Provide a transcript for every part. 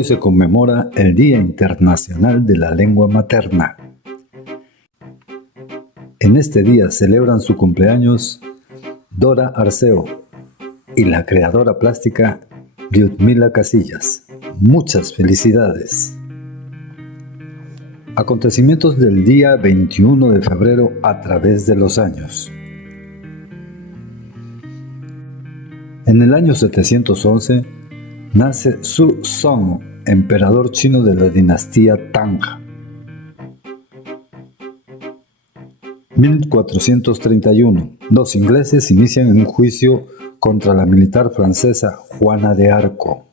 Hoy se conmemora el Día Internacional de la Lengua Materna. En este día celebran su cumpleaños Dora Arceo y la creadora plástica Liudmila Casillas. Muchas felicidades. Acontecimientos del día 21 de febrero a través de los años. En el año 711 nace Su Song, emperador chino de la dinastía Tang. 1431. Los ingleses inician un juicio contra la militar francesa Juana de Arco.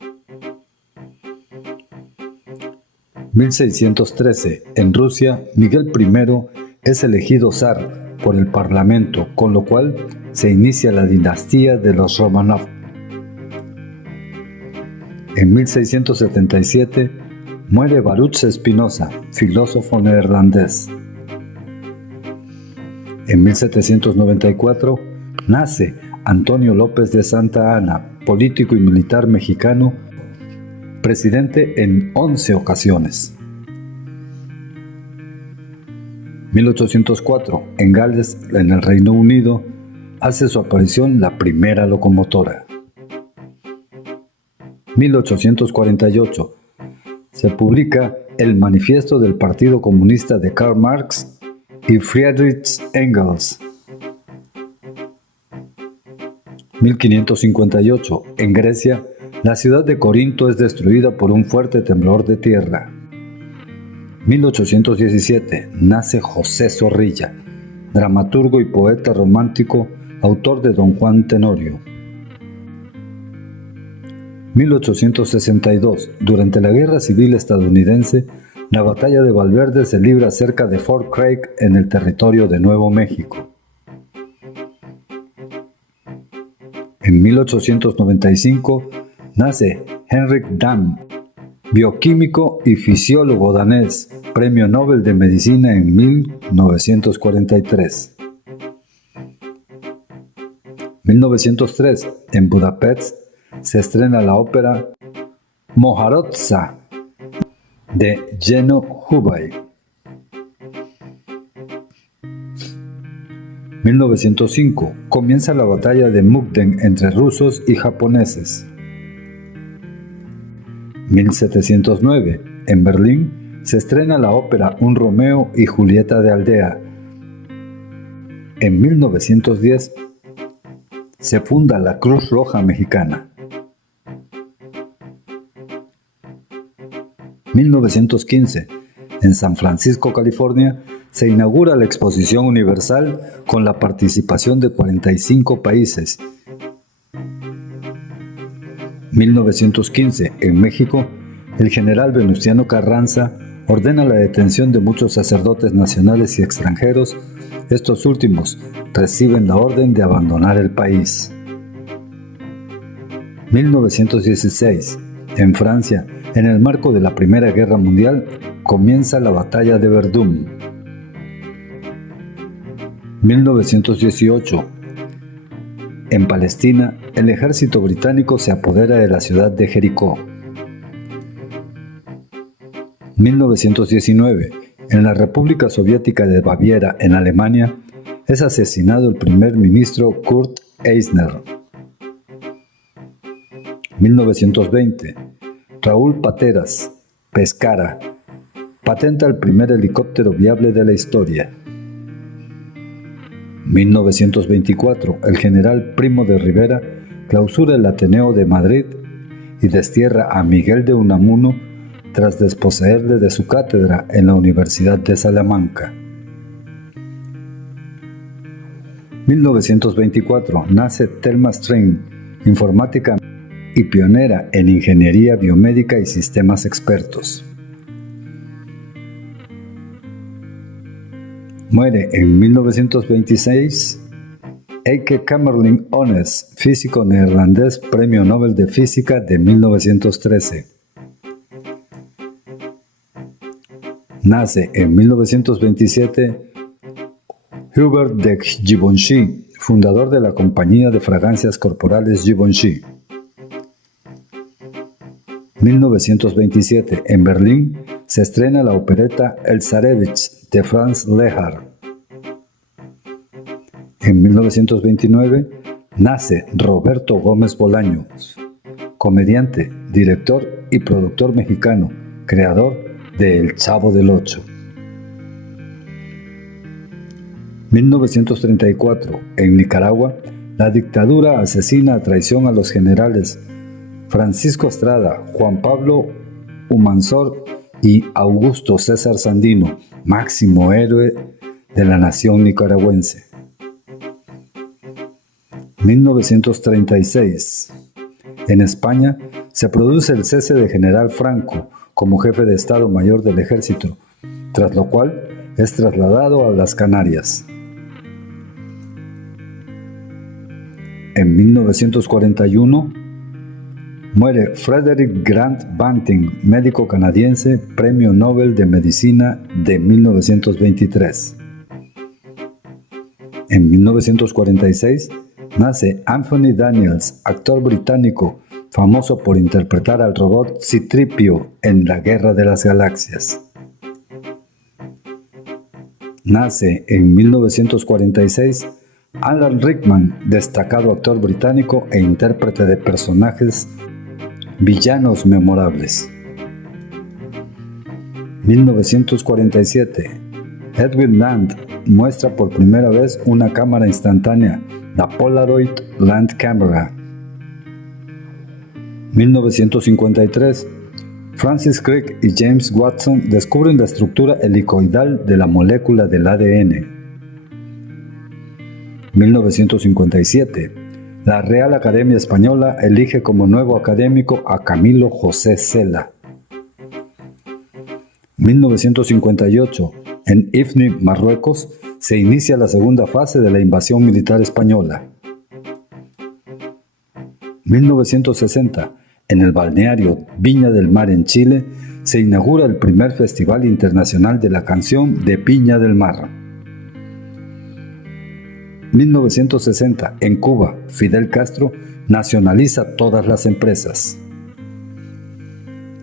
1613. En Rusia, Miguel I es elegido zar por el parlamento, con lo cual se inicia la dinastía de los Romanov. En 1677 muere Baruch Spinoza, filósofo neerlandés. En 1794 nace Antonio López de Santa Anna, político y militar mexicano, presidente en 11 ocasiones. 1804, en Gales, en el Reino Unido, hace su aparición la primera locomotora. 1848, se publica el Manifiesto del Partido Comunista de Karl Marx y Friedrich Engels. 1558, en Grecia, la ciudad de Corinto es destruida por un fuerte temblor de tierra. 1817, nace José Zorrilla, dramaturgo y poeta romántico, autor de Don Juan Tenorio. 1862, durante la Guerra Civil estadounidense, la batalla de Valverde se libra cerca de Fort Craig en el territorio de Nuevo México. En 1895 nace Henrik Dam, bioquímico y fisiólogo danés, Premio Nobel de Medicina en 1943. 1903, en Budapest, se estrena la ópera Moharotsa de Jenő Hubay. 1905, comienza la batalla de Mukden entre rusos y japoneses. 1709, en Berlín, se estrena la ópera Un Romeo y Julieta de Aldea. En 1910, se funda la Cruz Roja Mexicana. 1915, en San Francisco, California, se inaugura la Exposición Universal con la participación de 45 países. 1915, en México, el general Venustiano Carranza ordena la detención de muchos sacerdotes nacionales y extranjeros. Estos últimos reciben la orden de abandonar el país. 1916, en Francia, en el marco de la Primera Guerra Mundial, comienza la Batalla de Verdún. 1918, en Palestina, el ejército británico se apodera de la ciudad de Jericó. 1919, en la República Soviética de Baviera, en Alemania, es asesinado el primer ministro Kurt Eisner. 1920, Raúl Pateras, Pescara, patenta el primer helicóptero viable de la historia. 1924, el general Primo de Rivera clausura el Ateneo de Madrid y destierra a Miguel de Unamuno tras desposeerle de su cátedra en la Universidad de Salamanca. 1924, nace Thelma String, informática y pionera en ingeniería biomédica y sistemas expertos. Muere en 1926 Eike Kamerlingh Onnes, físico neerlandés, Premio Nobel de Física de 1913. Nace en 1927 Hubert de Givenchy, fundador de la compañía de fragancias corporales Givenchy. 1927, en Berlín, se estrena la opereta El Zarevich de Franz Lehár. En 1929, nace Roberto Gómez Bolaños, comediante, director y productor mexicano, creador de El Chavo del Ocho. 1934, en Nicaragua, la dictadura asesina a traición a los generales Francisco Estrada, Juan Pablo Humansor y Augusto César Sandino, máximo héroe de la nación nicaragüense. 1936. En España se produce el cese de General Franco como jefe de Estado Mayor del Ejército, tras lo cual es trasladado a las Canarias. En 1941 muere Frederick Grant Banting, médico canadiense, Premio Nobel de Medicina de 1923. En 1946 nace Anthony Daniels, actor británico, famoso por interpretar al robot C-3PO en La Guerra de las Galaxias. Nace en 1946 Alan Rickman, destacado actor británico e intérprete de personajes villanos memorables. 1947. Edwin Land muestra por primera vez una cámara instantánea, la Polaroid Land Camera. 1953. Francis Crick y James Watson descubren la estructura helicoidal de la molécula del ADN. 1957. La Real Academia Española elige como nuevo académico a Camilo José Cela. 1958. En Ifni, Marruecos, se inicia la segunda fase de la invasión militar española. 1960. En el balneario Viña del Mar en Chile, se inaugura el primer Festival Internacional de la Canción de Viña del Mar. 1960. En Cuba, Fidel Castro nacionaliza todas las empresas.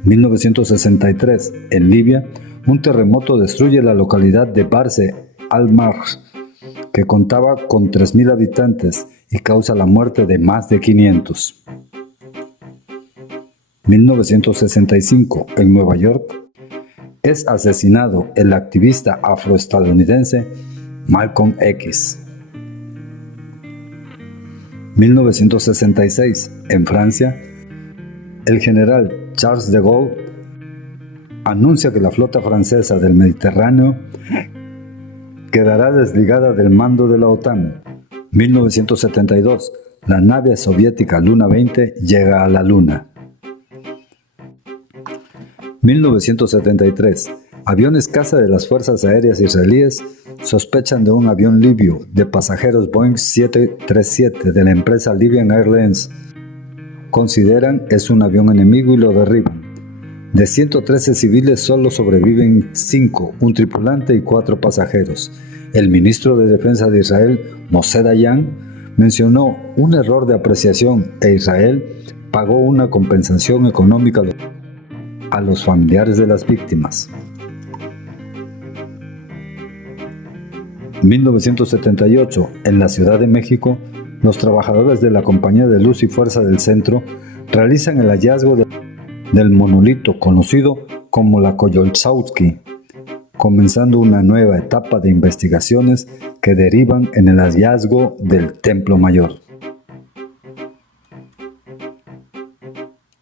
1963. En Libia, un terremoto destruye la localidad de Barse al-Marj, que contaba con 3.000 habitantes y causa la muerte de más de 500. 1965. En Nueva York, es asesinado el activista afroestadounidense Malcolm X. 1966. En Francia, el general Charles de Gaulle anuncia que la flota francesa del Mediterráneo quedará desligada del mando de la OTAN. 1972. La nave soviética Luna 20 llega a la Luna. 1973. Aviones caza de las Fuerzas Aéreas israelíes sospechan de un avión libio de pasajeros Boeing 737 de la empresa Libyan Airlines. Consideran es un avión enemigo y lo derriban. De 113 civiles solo sobreviven 5, un tripulante y 4 pasajeros. El ministro de Defensa de Israel, Moshe Dayan, mencionó un error de apreciación e Israel pagó una compensación económica a los familiares de las víctimas. 1978. En la Ciudad de México, los trabajadores de la Compañía de Luz y Fuerza del Centro realizan el hallazgo del monolito conocido como la Coyolxauhqui, comenzando una nueva etapa de investigaciones que derivan en el hallazgo del Templo Mayor.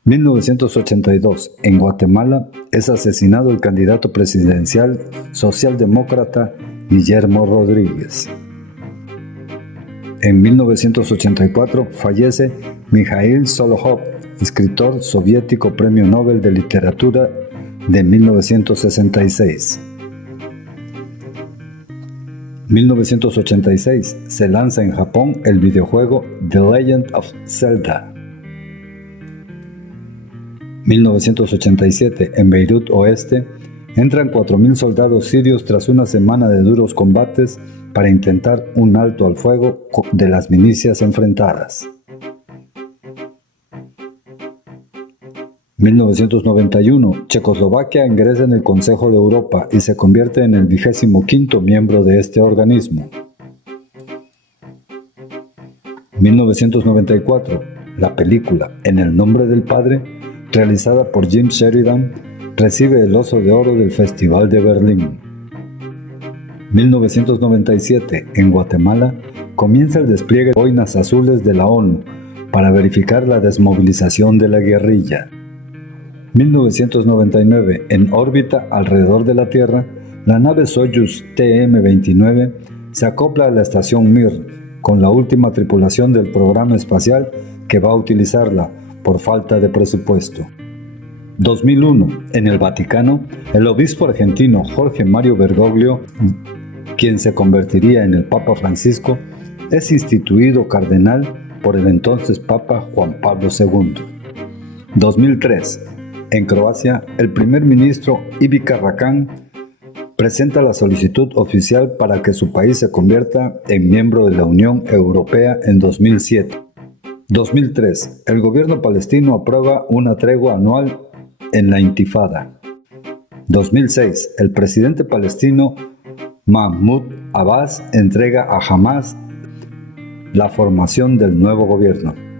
1982. En Guatemala es asesinado el candidato presidencial socialdemócrata Guillermo Rodríguez. En 1984 fallece Mikhail Sholokhov, escritor soviético, Premio Nobel de Literatura de 1966. 1986 se lanza en Japón el videojuego The Legend of Zelda. 1987 en Beirut Oeste entran 4.000 soldados sirios tras una semana de duros combates para intentar un alto al fuego de las milicias enfrentadas. 1991, Checoslovaquia ingresa en el Consejo de Europa y se convierte en el 25º miembro de este organismo. 1994, la película En el nombre del Padre, realizada por Jim Sheridan, recibe el Oso de Oro del Festival de Berlín. 1997, en Guatemala, comienza el despliegue de boinas azules de la ONU para verificar la desmovilización de la guerrilla. 1999, en órbita alrededor de la Tierra, la nave Soyuz TM-29 se acopla a la estación Mir con la última tripulación del programa espacial que va a utilizarla por falta de presupuesto. 2001, en el Vaticano, el obispo argentino Jorge Mario Bergoglio, quien se convertiría en el Papa Francisco, es instituido cardenal por el entonces Papa Juan Pablo II. 2003, en Croacia, el primer ministro Ivica Račan presenta la solicitud oficial para que su país se convierta en miembro de la Unión Europea en 2007. 2003, el gobierno palestino aprueba una tregua anual en la Intifada. 2006, el presidente palestino Mahmoud Abbas entrega a Hamás la formación del nuevo gobierno.